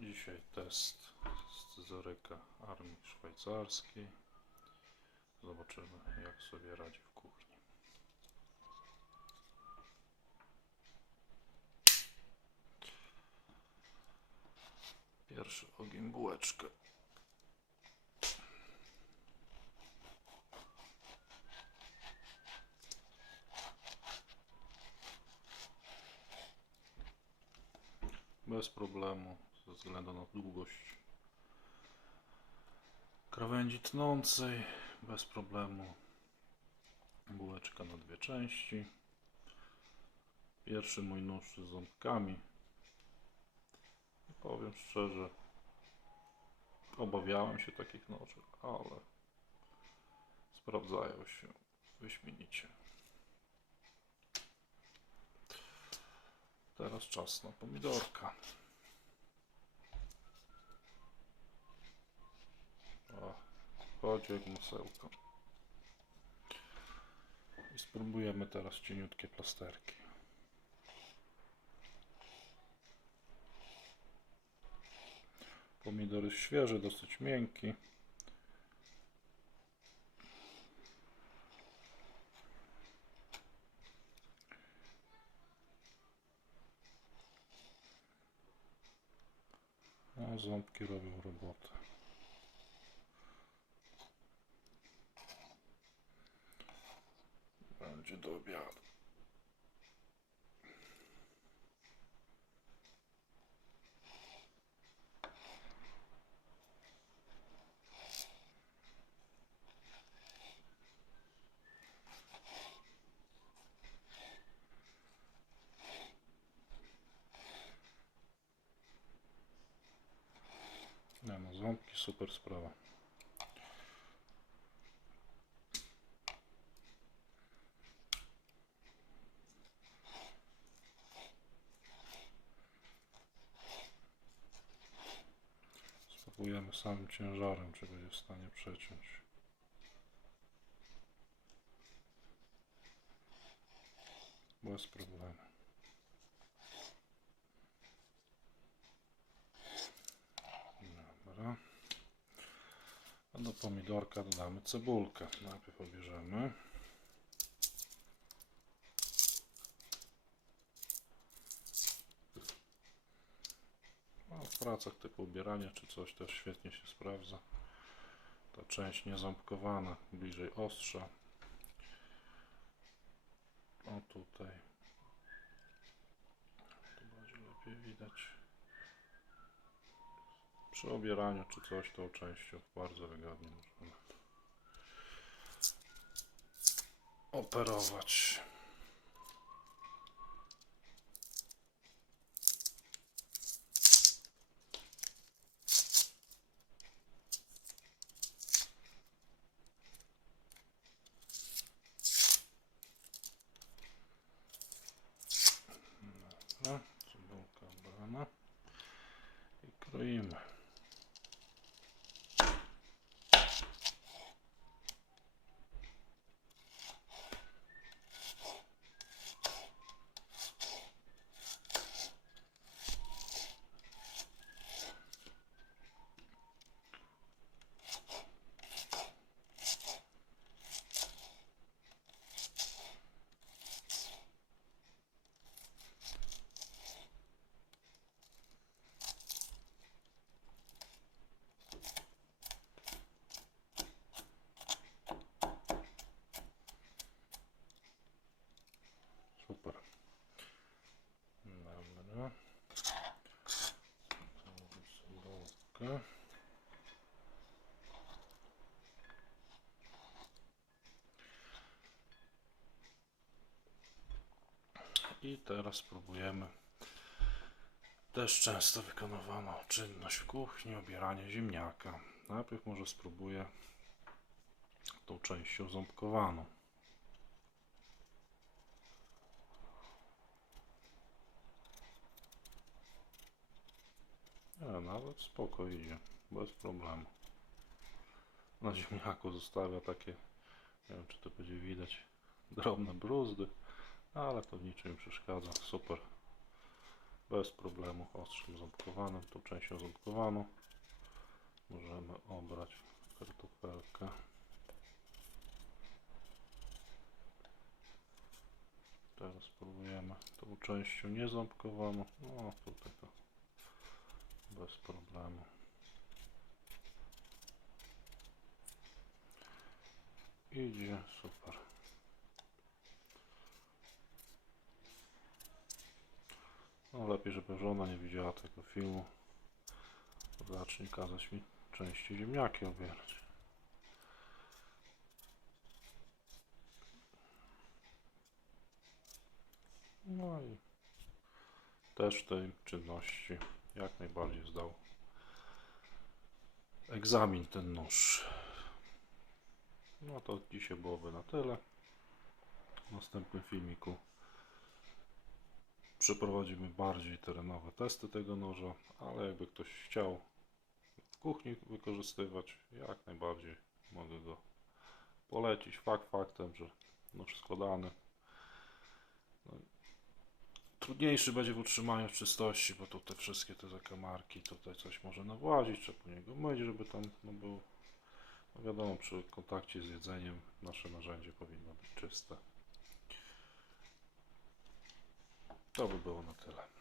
Dzisiaj test scyzoryka armii szwajcarskiej. Zobaczymy jak sobie radzi w kuchni. Pierwszy ogień bułeczkę. Bez problemu, względu na długość krawędzi tnącej, bez problemu. Bułeczka na dwie części. Pierwszy mój nóż z ząbkami. I powiem szczerze, obawiałem się takich noży, ale sprawdzają się wyśmienicie. Teraz czas na pomidorka. O, chodzi jak masełko. I spróbujemy teraz cieniutkie plasterki. Pomidor jest świeży, dosyć miękki. A ząbki robią robotę. Będzie do obiadu. Nie no, ząbki super Spróbujemy samym ciężarem, czy będzie w stanie przeciąć. Bez problemu. Dobra. A do pomidorka dodamy cebulkę. Najpierw obierzemy. No, w pracach typu ubierania czy coś też świetnie się sprawdza. Ta część nieząbkowana, bliżej ostrza. O tutaj. Tu będzie lepiej widać. Przy obieraniu czy coś tą częścią bardzo wygodnie operować. Dobra, cebulka obrana i kroimy. Super. Dobra. Cebulkę. I teraz spróbujemy też często wykonywaną czynność w kuchni, obieranie ziemniaka. Najpierw może spróbuję tą częścią ząbkowaną. Nie, nawet spoko idzie, bez problemu. Na ziemniaku zostawia takie, nie wiem czy to będzie widać, drobne bruzdy, ale to w niczym nie przeszkadza, super. bez problemu ostrzem ząbkowanym, tą częścią ząbkowaną możemy obrać kartofelkę. Teraz spróbujemy tą częścią nieząbkowaną. No tutaj bez problemu. Idzie, super. No lepiej, żeby żona nie widziała tego filmu. Zacznie kazać mi częściej ziemniaki obierać. No i też tej czynności jak najbardziej zdał egzamin ten nóż. No to dzisiaj byłoby na tyle. W następnym filmiku przeprowadzimy bardziej terenowe testy tego noża, ale jakby ktoś chciał w kuchni wykorzystywać, jak najbardziej mogę go polecić. Fakt faktem, że nóż składany. No, trudniejszy będzie w utrzymaniu czystości, bo tutaj wszystkie te zakamarki, tutaj coś może nawłazić, trzeba po niego myć, żeby tam no, był no wiadomo, przy kontakcie z jedzeniem nasze narzędzie powinno być czyste. To by było na tyle.